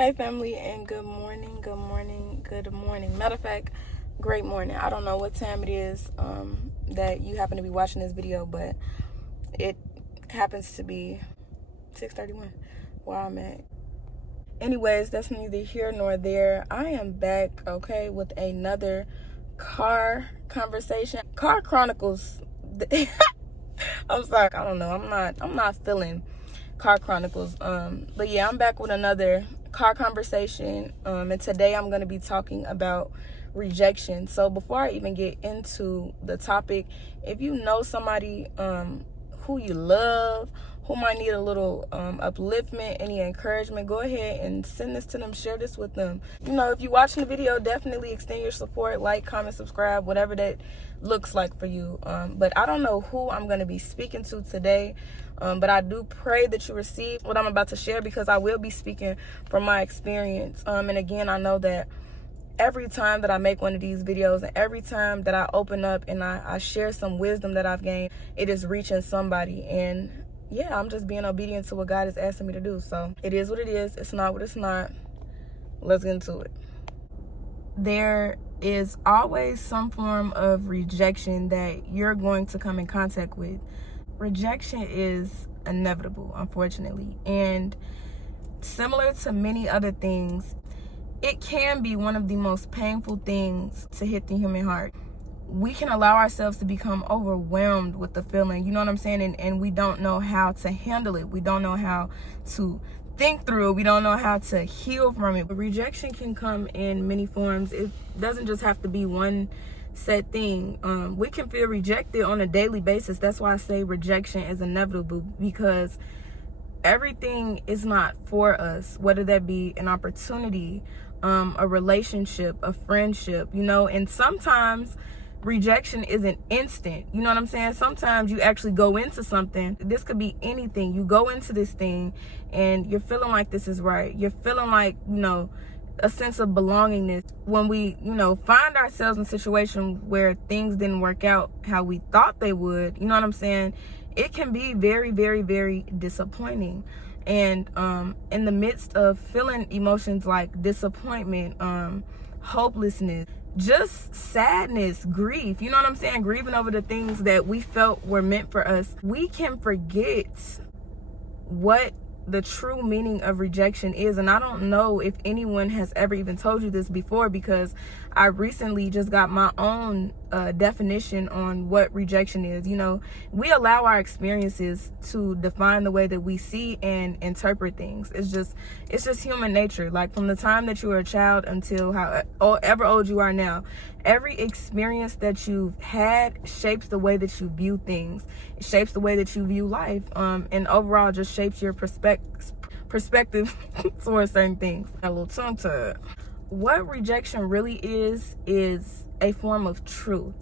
Hey family, and good morning, good morning, good morning. Matter of fact, great morning. I don't know what time it is that you happen to be watching this video, but it happens to be 6:31 where I'm at. Anyways, that's neither here nor there. I am back, okay, with another car conversation. Car Chronicles. I'm sorry, I don't know. I'm not feeling Car Chronicles. But yeah, I'm back with another car conversation. And today I'm going to be talking about rejection. So before I even get into the topic, if you know somebody who you love, who might need a little upliftment, any encouragement, go ahead and send this to them, share this with them. You know, if you're watching the video, definitely extend your support, like, comment, subscribe, whatever that looks like for you. But I don't know who I'm going to be speaking to today, but I do pray that you receive what I'm about to share, because I will be speaking from my experience. And again, I know that every time that I make one of these videos and every time that I open up and I share some wisdom that I've gained, it is reaching somebody. And yeah, I'm just being obedient to what God is asking me to do. So it is what it is. It's not what it's not. Let's get into it. There is always some form of rejection that you're going to come in contact with. Rejection is inevitable, unfortunately. And similar to many other things, it can be one of the most painful things to hit the human heart. We can allow ourselves to become overwhelmed with the feeling, you know what I'm saying? And we don't know how to handle it. We don't know how to think through it. We don't know how to heal from it. But rejection can come in many forms. It doesn't just have to be one set thing. We can feel rejected on a daily basis. That's why I say rejection is inevitable, because everything is not for us, whether that be an opportunity, a relationship, a friendship, you know. And sometimes rejection isn't instant, you know what I'm saying? Sometimes you actually go into something. This could be anything. You go into this thing and you're feeling like this is right. You're feeling like, you know, a sense of belongingness. When we, you know, find ourselves in a situation where things didn't work out how we thought they would, you know what I'm saying? It can be very, very, very disappointing. And in the midst of feeling emotions like disappointment, hopelessness, just sadness, grief, you know what I'm saying? Grieving over the things that we felt were meant for us, we can forget what the true meaning of rejection is. And I don't know if anyone has ever even told you this before, because I recently just got my own definition on what rejection is. You know, we allow our experiences to define the way that we see and interpret things. It's just human nature. Like, from the time that you were a child until however old you are now, every experience that you've had shapes the way that you view things. It shapes the way that you view life, and overall just shapes your perspective towards certain things. A little tongue tied. What rejection really is a form of truth.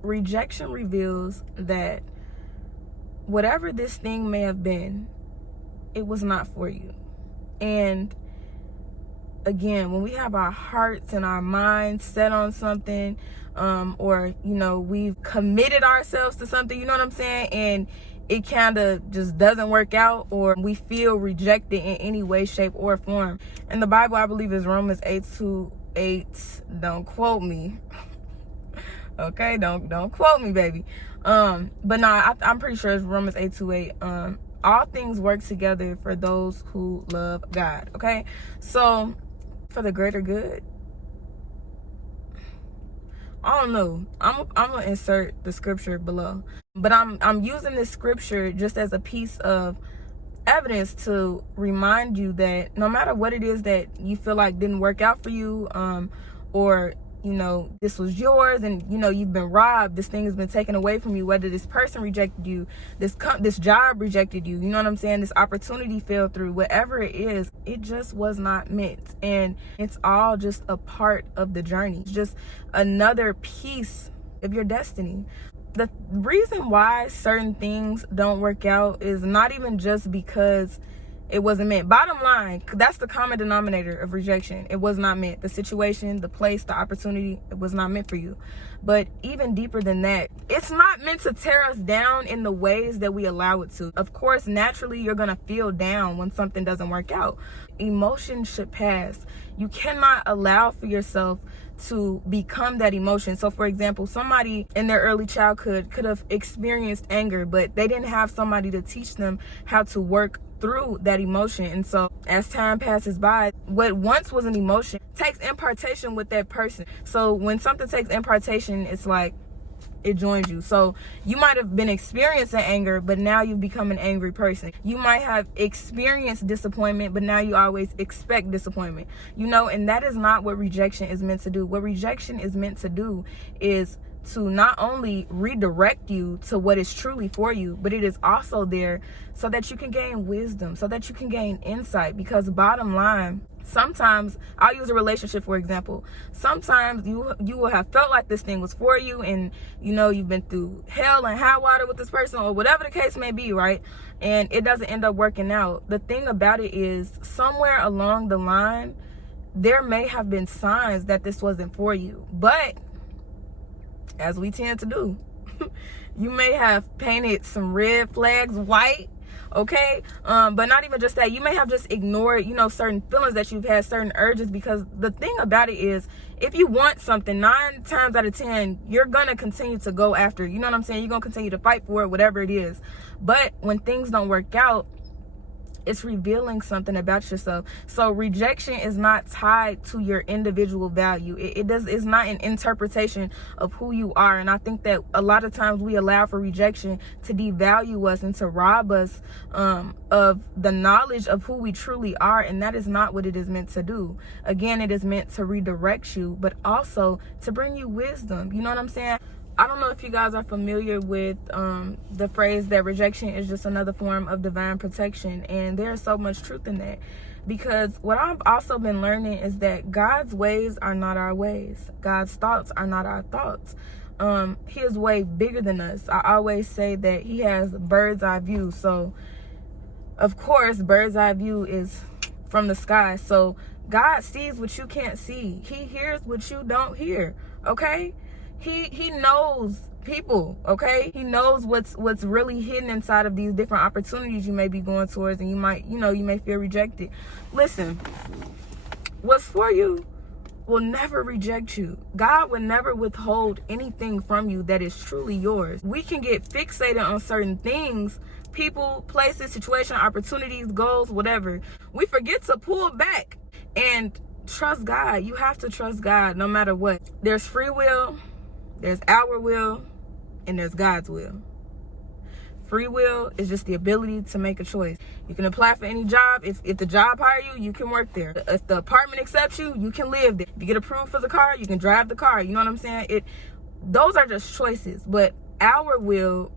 Rejection reveals that whatever this thing may have been, it was not for you. And again, when we have our hearts and our minds set on something, or, you know, we've committed ourselves to something, you know what I'm saying, and it kind of just doesn't work out, or we feel rejected in any way, shape, or form. And the Bible, I believe, is Romans 8:2-8. Don't quote me. Okay, don't quote me, baby. But no, I'm pretty sure it's Romans 8:2-8. All things work together for those who love God. Okay, so for the greater good. I don't know. I'm gonna insert the scripture below, but I'm using this scripture just as a piece of evidence to remind you that no matter what it is that you feel like didn't work out for you, or, you know, this was yours and, you know, you've been robbed, this thing has been taken away from you, whether this person rejected you, this job rejected you, you know what I'm saying, this opportunity fell through, whatever it is, it just was not meant. And it's all just a part of the journey. It's just another piece of your destiny. The reason why certain things don't work out is not even just because It wasn't meant. Bottom line, that's the common denominator of rejection. It was not meant. The situation, the place, the opportunity, it was not meant for you. But even deeper than that, it's not meant to tear us down in the ways that we allow it to. Of course, naturally, you're going to feel down when something doesn't work out. Emotion should pass. You cannot allow for yourself to become that emotion. So for example, somebody in their early childhood could have experienced anger, but they didn't have somebody to teach them how to work through that emotion. And so as time passes by, what once was an emotion takes impartation with that person. So when something takes impartation, it's like it joins you. So you might have been experiencing anger, but now you've become an angry person. You might have experienced disappointment, but now you always expect disappointment, you know. And that is not what rejection is meant to do. What rejection is meant to do is to not only redirect you to what is truly for you, but it is also there so that you can gain wisdom, so that you can gain insight. Because bottom line, sometimes, I'll use a relationship for example. Sometimes you will have felt like this thing was for you, and you know you've been through hell and high water with this person, or whatever the case may be, right? And it doesn't end up working out. The thing about it is, somewhere along the line, there may have been signs that this wasn't for you, but as we tend to do, you may have painted some red flags white, okay? But not even just that, you may have just ignored, you know, certain feelings that you've had, certain urges. Because the thing about it is, if you want something, 9 times out of 10, you're gonna continue to go after, you know what I'm saying? You're gonna continue to fight for it, whatever it is. But when things don't work out, it's revealing something about yourself. So rejection is not tied to your individual value. It's not an interpretation of who you are. And I think that a lot of times we allow for rejection to devalue us and to rob us of the knowledge of who we truly are. And that is not what it is meant to do. Again, it is meant to redirect you, but also to bring you wisdom. You know what I'm saying? I don't know if you guys are familiar with the phrase that rejection is just another form of divine protection. And there's so much truth in that. Because what I've also been learning is that God's ways are not our ways. God's thoughts are not our thoughts. He is way bigger than us. I always say that he has bird's eye view. So, of course, bird's eye view is from the sky. So God sees what you can't see. He hears what you don't hear, okay? He knows people, okay? He knows what's really hidden inside of these different opportunities you may be going towards, and you may feel rejected. Listen, what's for you will never reject you. God will never withhold anything from you that is truly yours. We can get fixated on certain things, people, places, situation, opportunities, goals, whatever. We forget to pull back and trust God. You have to trust God no matter what. There's free will, there's our will, and there's God's will. Free will is just the ability to make a choice. You can apply for any job. If the job hire you, you can work there. If the apartment accepts you, you can live there. If you get approved for the car, you can drive the car. You know what I'm saying? Those are just choices. But our will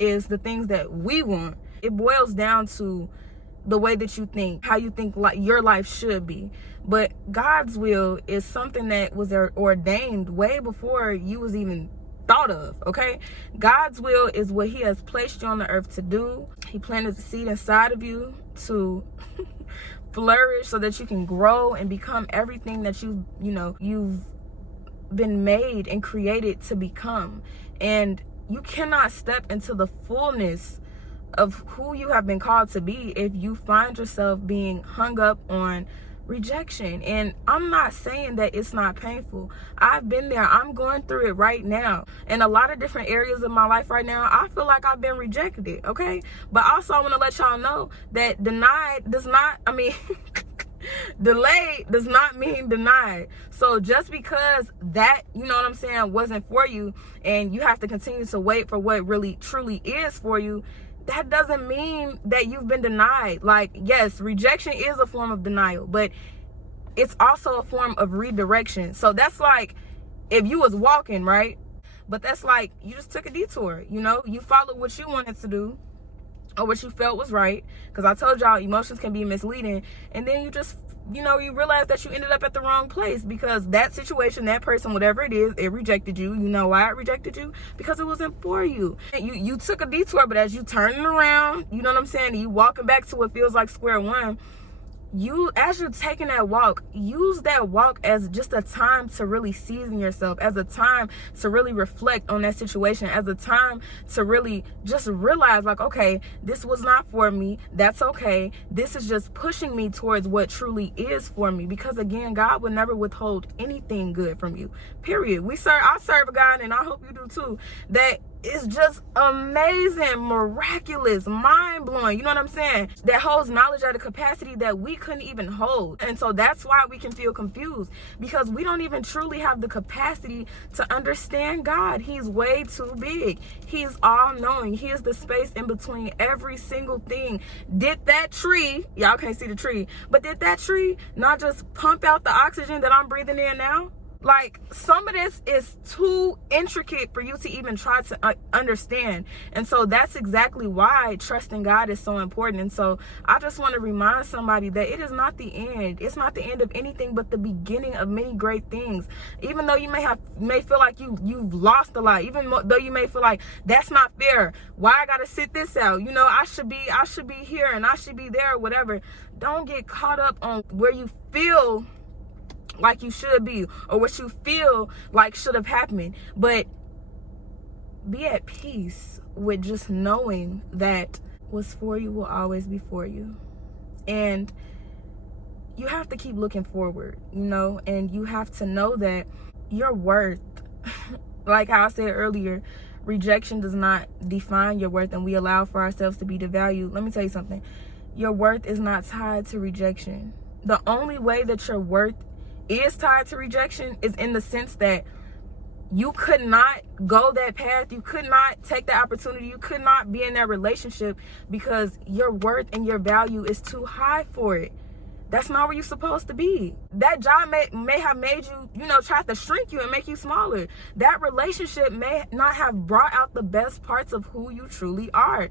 is the things that we want. It boils down to the way that you think, how you think like your life should be. But God's will is something that was ordained way before you was even thought of, okay? God's will is what he has placed you on the earth to do. He planted the seed inside of you to flourish so that you can grow and become everything that you've been made and created to become. And you cannot step into the fullness of who you have been called to be if you find yourself being hung up on rejection. And I'm not saying that it's not painful. I've been there. I'm going through it right now. In a lot of different areas of my life right now, I feel like I've been rejected, okay? But also I want to let y'all know that delayed does not mean denied. So just because that, you know what I'm saying, wasn't for you, and you have to continue to wait for what really truly is for you, that doesn't mean that you've been denied. Like, yes, rejection is a form of denial, but it's also a form of redirection. So that's like if you was walking, right? But that's like you just took a detour, you know? You followed what you wanted to do, or what you felt was right, because I told y'all emotions can be misleading, and then you just, you know, you realize that you ended up at the wrong place because that situation, that person, whatever it is, it rejected you. You know why it rejected you? Because it wasn't for you. You took a detour, but as you turning around, you know what I'm saying, you walking back to what feels like square one, as you're taking that walk, use that walk as just a time to really season yourself, as a time to really reflect on that situation, as a time to really just realize, like, okay, this was not for me. That's okay. This is just pushing me towards what truly is for me. Because again, God would never withhold anything good from you, period. I serve a God, and I hope you do too, that is just amazing, miraculous, mind-blowing, you know what I'm saying, that holds knowledge at a capacity that we couldn't even hold. And so that's why we can feel confused, because we don't even truly have the capacity to understand God. He's way too big. He's all-knowing. He is the space in between every single thing. Did that tree, y'all can't see the tree, but did that tree not just pump out the oxygen that I'm breathing in now? Like, some of this is too intricate for you to even try to understand. And so that's exactly why trusting God is so important. And so I just want to remind somebody that it is not the end. It's not the end of anything, but the beginning of many great things. Even though you may feel like you've lost a lot, even though you may feel like that's not fair. Why I gotta sit this out? You know, I should be here and I should be there, or whatever. Don't get caught up on where you feel like you should be, or what you feel like should have happened, but be at peace with just knowing that what's for you will always be for you. And you have to keep looking forward, you know, and you have to know that your worth, like how I said earlier, rejection does not define your worth, and we allow for ourselves to be devalued. Let me tell you something. Your worth is not tied to rejection. The only way that your worth is tied to rejection is in the sense that you could not go that path, you could not take that opportunity, you could not be in that relationship because your worth and your value is too high for it. That's not where you're supposed to be. That job may have made you, you know, try to shrink you and make you smaller. That relationship may not have brought out the best parts of who you truly are.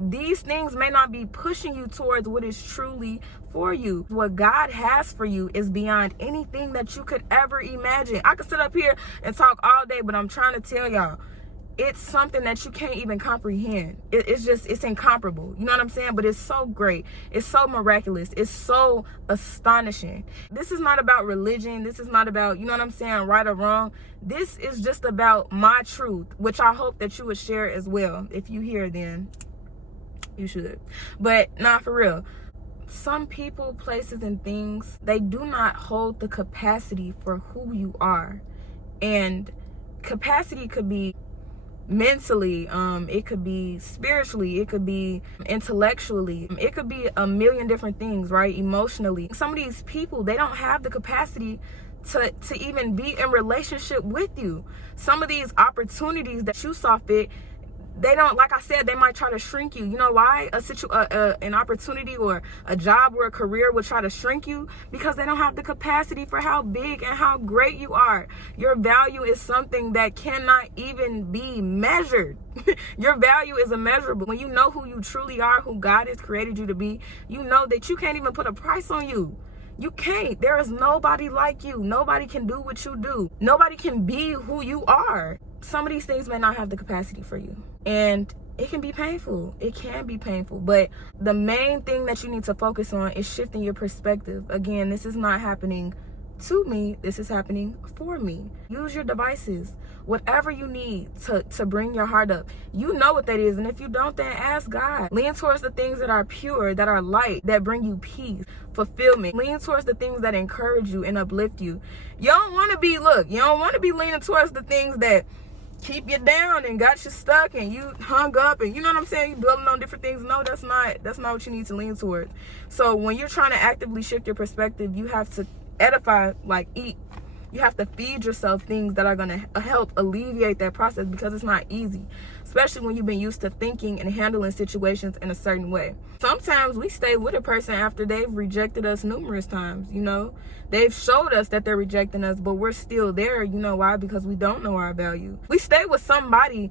These things may not be pushing you towards what is truly for you. What God has for you is beyond anything that you could ever imagine. I could sit up here and talk all day, but I'm trying to tell y'all, it's something that you can't even comprehend. It's incomparable. You know what I'm saying? But it's so great. It's so miraculous. It's so astonishing. This is not about religion. This is not about, you know what I'm saying, right or wrong. This is just about my truth, which I hope that you would share as well. If you hear, then you should. But not for real. Some people, places, and things, they do not hold the capacity for who you are. And capacity could be mentally, it could be spiritually, it could be intellectually, it could be a million different things, right? Emotionally. Some of these people, they don't have the capacity to even be in relationship with you. Some of these opportunities that you saw fit, they don't, like I said, they might try to shrink you. You know why an opportunity or a job or a career would try to shrink you? Because they don't have the capacity for how big and how great you are. Your value is something that cannot even be measured. Your value is immeasurable. When you know who you truly are, who God has created you to be, you know that you can't even put a price on you. You can't. There is nobody like you. Nobody can do what you do. Nobody can be who you are. Some of these things may not have the capacity for you. And it can be painful. It can be painful. But the main thing that you need to focus on is shifting your perspective. Again, this is not happening to me. This is happening for me. Use your devices. Whatever you need to bring your heart up. You know what that is. And if you don't, then ask God. Lean towards the things that are pure, that are light, that bring you peace, fulfillment. Lean towards the things that encourage you and uplift you. You don't want to be, you don't want to be leaning towards the things that keep you down and got you stuck and you hung up and you know what I'm saying, you building on different things. No, that's not what you need to lean towards. So when you're trying to actively shift your perspective, you have to edify, like eat You have to feed yourself things that are going to help alleviate that process, because it's not easy, especially when you've been used to thinking and handling situations in a certain way. Sometimes we stay with a person after they've rejected us numerous times, you know. They've showed us that they're rejecting us, but we're still there. You know why? Because we don't know our value. We stay with somebody,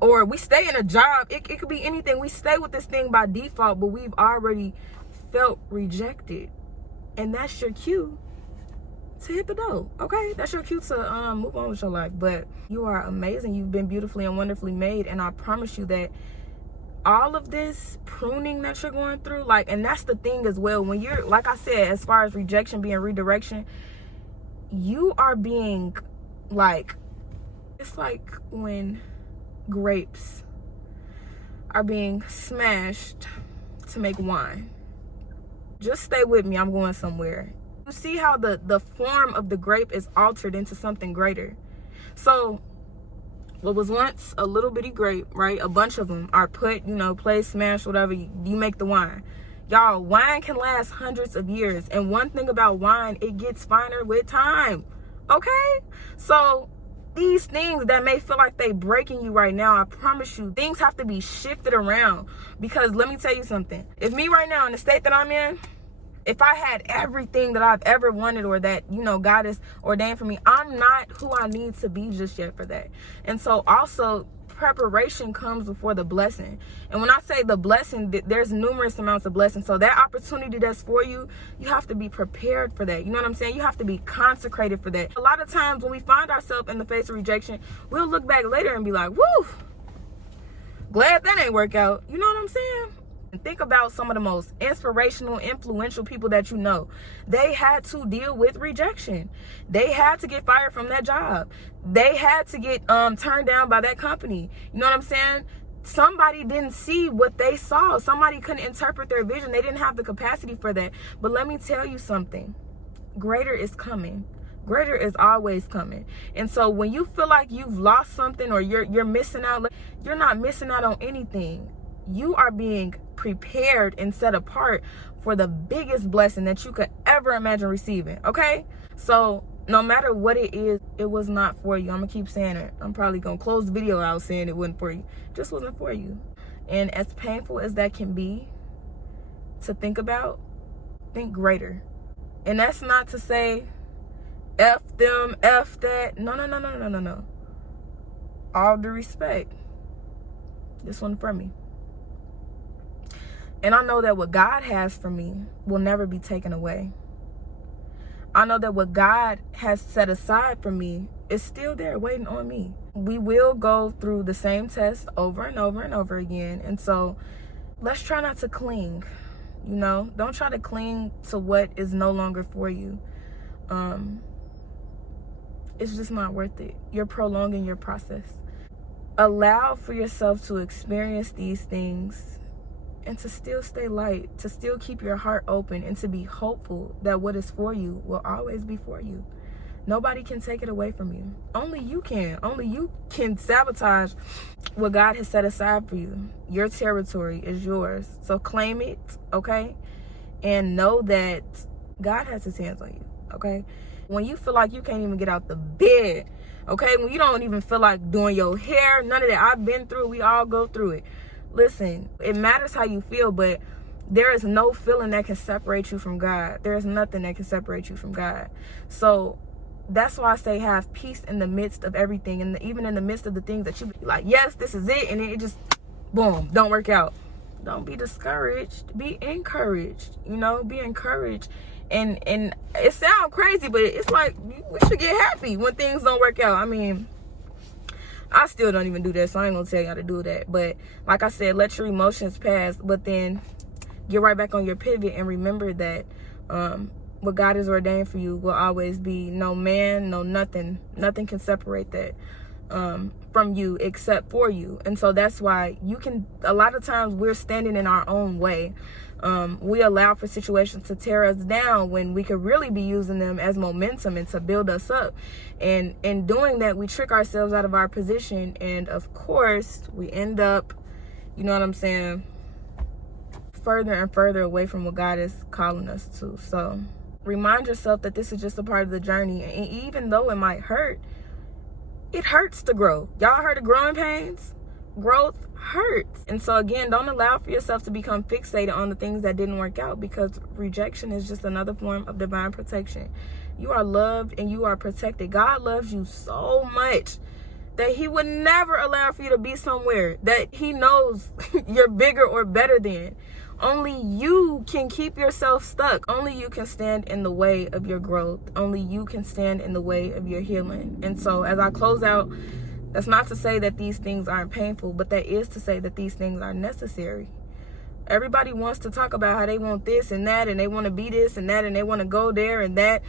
or we stay in a job. It could be anything. We stay with this thing by default, but we've already felt rejected. And that's your cue to hit the door, okay? That's your cue to move on with your life. But you are amazing. You've been beautifully and wonderfully made. And I promise you that all of this pruning that you're going through, like, and that's the thing as well, when you're, like I said, as far as rejection being redirection, you are being, like, it's like when grapes are being smashed to make wine. Just stay with me, I'm going somewhere. You see how the form of the grape is altered into something greater. So what was once a little bitty grape, right? A bunch of them are put, you know, placed, smashed, whatever. You make the wine. Y'all, wine can last hundreds of years. And one thing about wine, it gets finer with time. Okay? So these things that may feel like they breaking you right now, I promise you, things have to be shifted around. Because let me tell you something. If me right now in the state that I'm in, if I had everything that I've ever wanted, or that, you know, God has ordained for me, I'm not who I need to be just yet for that. And so also preparation comes before the blessing. And when I say the blessing, there's numerous amounts of blessings. So that opportunity that's for you, you have to be prepared for that. You know what I'm saying? You have to be consecrated for that. A lot of times when we find ourselves in the face of rejection, we'll look back later and be like, woo, glad that ain't work out. You know what I'm saying? And think about some of the most inspirational, influential people that you know. They had to deal with rejection. They had to get fired from that job. They had to get turned down by that company. You know what I'm saying? Somebody didn't see what they saw. Somebody couldn't interpret their vision. They didn't have the capacity for that. But let me tell you something. Greater is coming. Greater is always coming. And so when you feel like you've lost something, or you're missing out, you're not missing out on anything. You are being prepared and set apart for the biggest blessing that you could ever imagine receiving, okay? So no matter what it is, it was not for you. I'm gonna keep saying it. I'm probably gonna close the video out saying it wasn't for you. Just wasn't for you. And as painful as that can be to think about, think greater. And that's not to say F them, F that. No. All due respect, this one for me. And I know that what God has for me will never be taken away. I know that what God has set aside for me is still there waiting on me. We will go through the same test over and over and over again. And so let's try not to cling, you know? Don't try to cling to what is no longer for you. It's just not worth it. You're prolonging your process. Allow for yourself to experience these things, and to still stay light, to still keep your heart open, and to be hopeful that what is for you will always be for you. Nobody can take it away from you. Only you can. Only you can sabotage what God has set aside for you. Your territory is yours. So claim it, okay? And know that God has his hands on you, okay? When you feel like you can't even get out the bed, okay? When you don't even feel like doing your hair, none of that. I've been through it. We all go through it. Listen, it matters how you feel, but there is no feeling that can separate you from God. There is nothing that can separate you from God. So that's why I say have peace in the midst of everything, and even in the midst of the things that you be like, yes, this is it, and it just, boom, don't work out. Don't be discouraged. Be encouraged. You know, be encouraged. And it sounds crazy, but it's like we should get happy when things don't work out. I mean, I still don't even do that, so I ain't gonna tell you how to do that. But like I said, let your emotions pass, but then get right back on your pivot and remember that what God has ordained for you will always be. No man, no nothing can separate that from you except for you. And so that's why you can, a lot of times we're standing in our own way. We allow for situations to tear us down when we could really be using them as momentum and to build us up. And in doing that, we trick ourselves out of our position. And of course, we end up, you know what I'm saying, further and further away from what God is calling us to. So Remind yourself that this is just a part of the journey. And even though it might hurt, it hurts to grow. Y'all heard of growing pains? Growth hurts. And so again, don't allow for yourself to become fixated on the things that didn't work out, because rejection is just another form of divine protection. You are loved and you are protected. God loves you so much that he would never allow for you to be somewhere that he knows you're bigger or better than. Only you can keep yourself stuck. Only you can stand in the way of your growth. Only you can stand in the way of your healing. And so as I close out, that's not to say that these things aren't painful, but that is to say that these things are necessary. Everybody wants to talk about how they want this and that, and they want to be this and that, and they want to go there and that.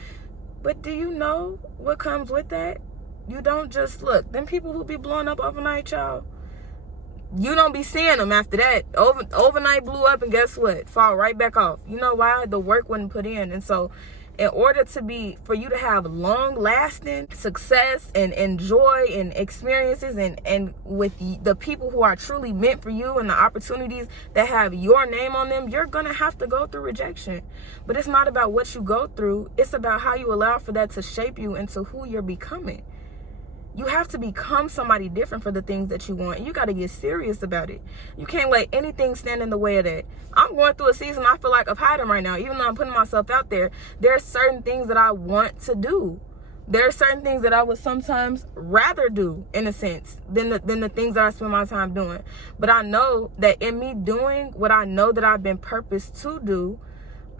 But do you know what comes with that? You don't just look. Them people who be blowing up overnight, y'all, you don't be seeing them after that. Overnight blew up, and guess what? Fall right back off. You know why? The work wasn't put in. And so in order for you to have long lasting success and joy and experiences and with the people who are truly meant for you and the opportunities that have your name on them, you're going to have to go through rejection. But it's not about what you go through. It's about how you allow for that to shape you into who you're becoming. You have to become somebody different for the things that you want. You got to get serious about it. You can't let anything stand in the way of that. I'm going through a season I feel like of hiding right now. Even though I'm putting myself out there, there are certain things that I want to do. There are certain things that I would sometimes rather do, in a sense, than the things that I spend my time doing. But I know that in me doing what I know that I've been purposed to do,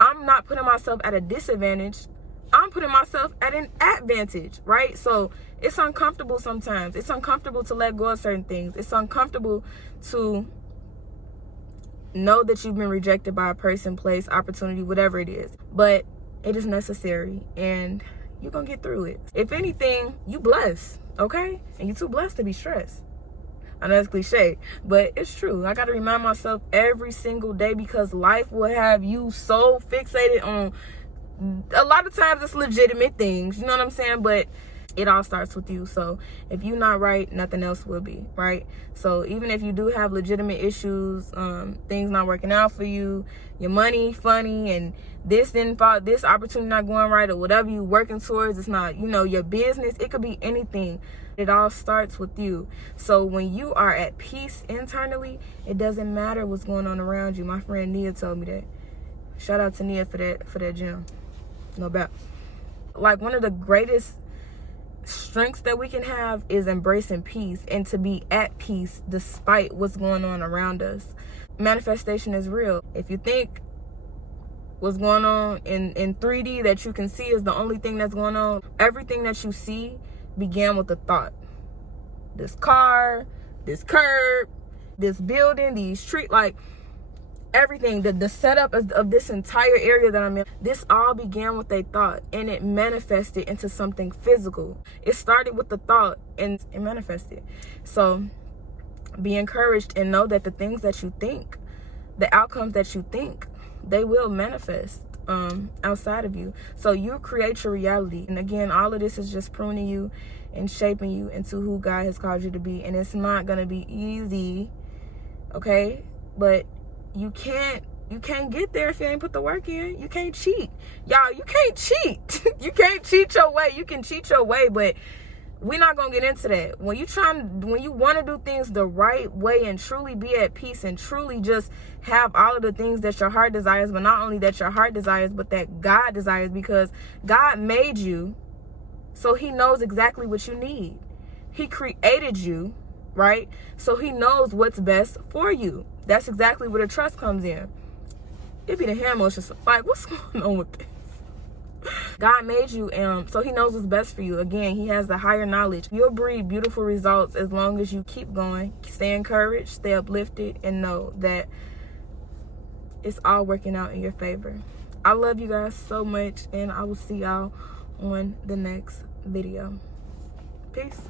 I'm not putting myself at a disadvantage. I'm putting myself at an advantage, right? So it's uncomfortable sometimes. It's uncomfortable to let go of certain things. It's uncomfortable to know that you've been rejected by a person, place, opportunity, whatever it is. But it is necessary, and you're going to get through it. If anything, you blessed, okay? And you're too blessed to be stressed. I know it's cliche, but it's true. I got to remind myself every single day, because life will have you so fixated on, a lot of times it's legitimate things, you know what I'm saying? But it all starts with you. So if you're not right, nothing else will be, right? So even if you do have legitimate issues, things not working out for you, your money funny, and this didn't fall, this opportunity not going right, or whatever you working towards, it's not, your business, it could be anything. It all starts with you. So when you are at peace internally, it doesn't matter what's going on around you. My friend Nia told me that. Shout out to Nia for that gym. No doubt. Like, one of the greatest strengths that we can have is embracing peace, and to be at peace despite what's going on around us. Manifestation is real. If you think what's going on in 3D that you can see is the only thing that's going on, everything that you see began with a thought. This car, this curb, this building, these trees, like everything, the setup of this entire area that I'm in, this all began with a thought, and it manifested into something physical. It started with the thought, and it manifested. So be encouraged, and know that the things that you think, the outcomes that you think, they will manifest outside of you. So you create your reality. And again, all of this is just pruning you and shaping you into who God has called you to be. And it's not going to be easy, okay? But you can't get there if you ain't put the work in. You can't cheat. Y'all, you can't cheat. You can't cheat your way. You can cheat your way, but we're not going to get into that. When you want to do things the right way and truly be at peace and truly just have all of the things that your heart desires, but not only that your heart desires, but that God desires, because God made you, so he knows exactly what you need. He created you, right? So he knows what's best for you. That's exactly where the trust comes in. It be the hand motions, like, what's going on with this? God made you, so he knows what's best for you. Again, he has the higher knowledge. You'll breed beautiful results as long as you keep going. Stay encouraged, stay uplifted, and know that it's all working out in your favor. I love you guys so much, and I will see y'all on the next video. Peace.